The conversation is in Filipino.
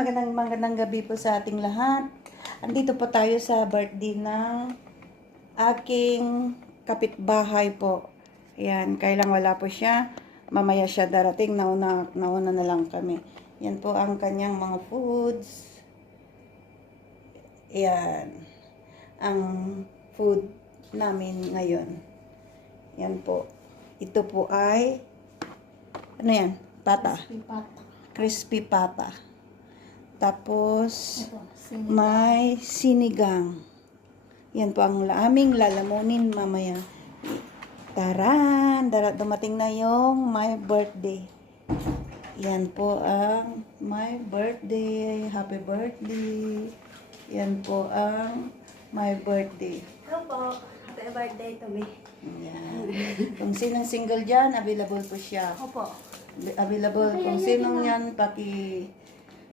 magandang gabi po sa ating lahat. Andito po tayo sa birthday ng aking kapitbahay po. Yan, kailang wala po siya. Mamaya siya darating, nauna na lang kami. Yan po ang kanyang mga foods. Yan, ang food namin ngayon. Yan po. Ito po ay, ano yan? Pata. Crispy pata. Tapos, may sinigang. Yan po ang aming lalamunin mamaya. Taran! Dumating na yung my birthday. Yan po ang my birthday. Happy birthday. Yan po ang my birthday. Hello po. Happy birthday to me. Yan. Kung sinong single dyan, available po siya. Opo. Available. Kung sinong yan,